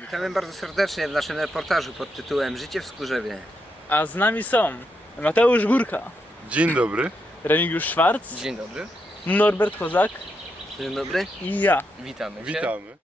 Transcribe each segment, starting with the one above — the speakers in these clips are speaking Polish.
Witamy bardzo serdecznie w naszym reportażu pod tytułem Życie w Skórzewie. A z nami są Mateusz Górka, Dzień dobry. Remigiusz Szwarc, Dzień dobry. Norbert Kozak Dzień dobry. i ja. Witamy cię. Witamy.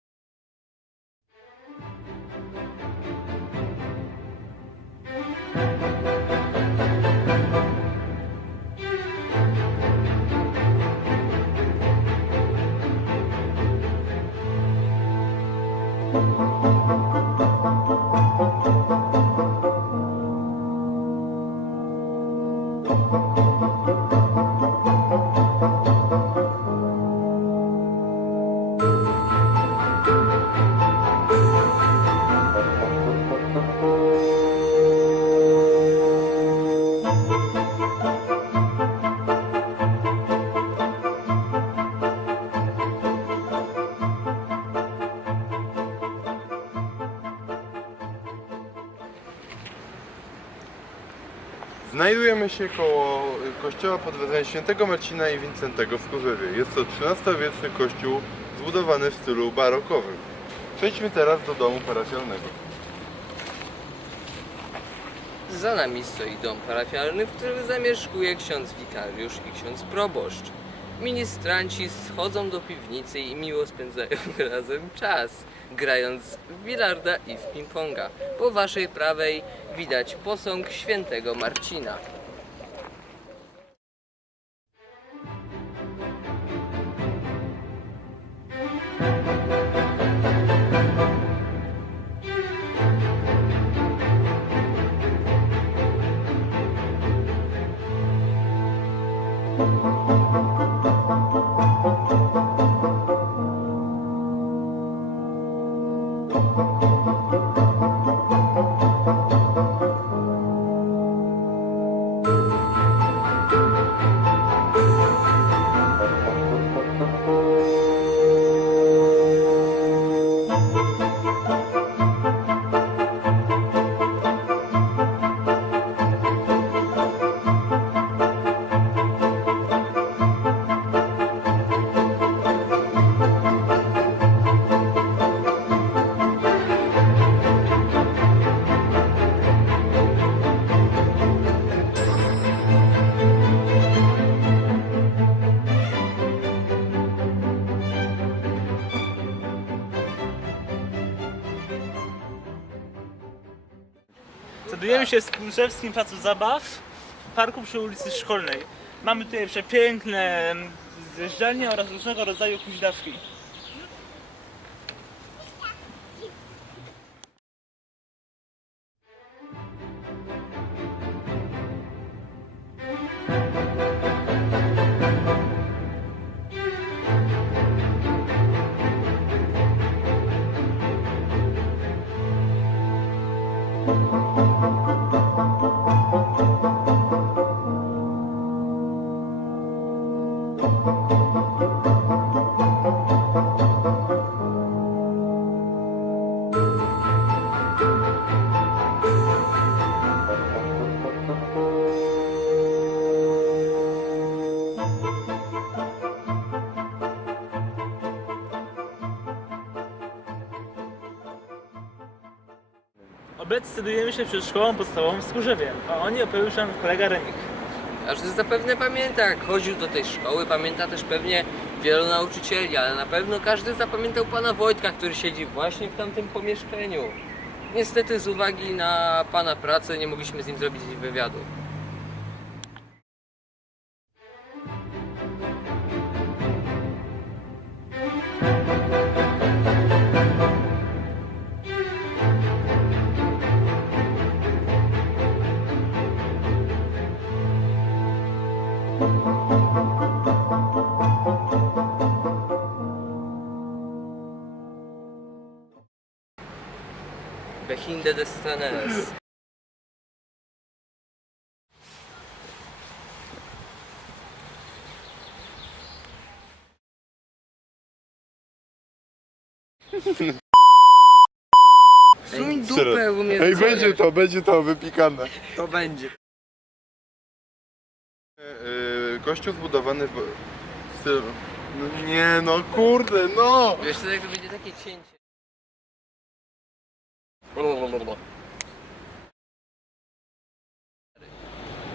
うん。Znajdujemy się koło kościoła pod wezwaniem świętego Marcina i Wincentego w Skórzewie. Jest to XIII-wieczny kościół zbudowany w stylu barokowym. Przejdźmy teraz do domu parafialnego. Za nami stoi dom parafialny, w którym zamieszkuje ksiądz wikariusz i ksiądz proboszcz. Ministranci schodzą do piwnicy i miło spędzają razem czas, grając w bilarda i w ping-ponga. Po waszej prawej widać posąg świętego Marcina. Znajdujemy się w Skórzewskim Placu Zabaw w parku przy ulicy Szkolnej. Mamy tutaj przepiękne mm, zjeżdżalnie oraz różnego rodzaju huźdawki. Obecnie znajdujemy się przed szkołą podstawową w Skórzewie, a oni opowiedział nam kolega Remik. Każdy zapewne pamięta, jak chodził do tej szkoły, pamięta też pewnie wielu nauczycieli, ale na pewno każdy zapamiętał pana Wojtka, który siedzi właśnie w tamtym pomieszczeniu. Niestety z uwagi na pana pracę nie mogliśmy z nim zrobić wywiadu. Behinde des Trenes. Suń dupę u mnie Ej, będzie to, będzie to wypikane. To będzie. Kościół zbudowany w stylu... No nie, no kurde, no! Wiesz co, jak będzie takie cięcie.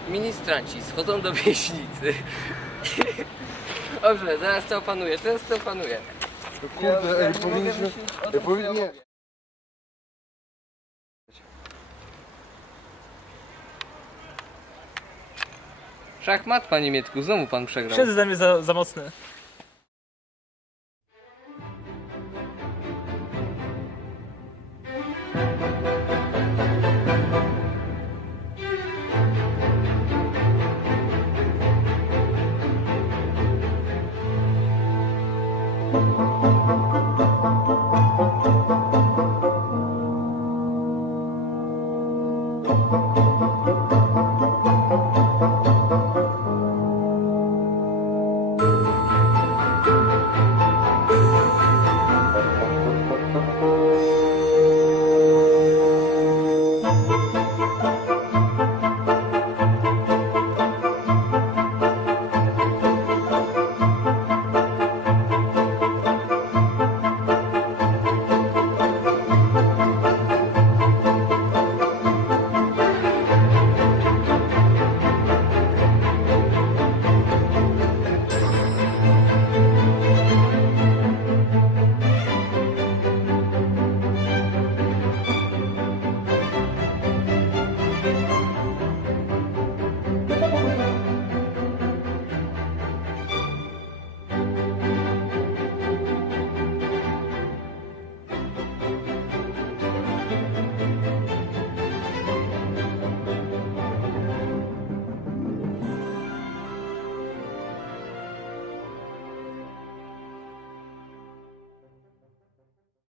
Ministranci schodzą do wieśnicy. Dobrze, zaraz to opanuję, teraz to opanuję. Kurde, ej, powinniśmy... Ej, powinni... Szachmat, panie Mietku, znowu pan przegrał. Wszyscy dla mnie za, za mocny.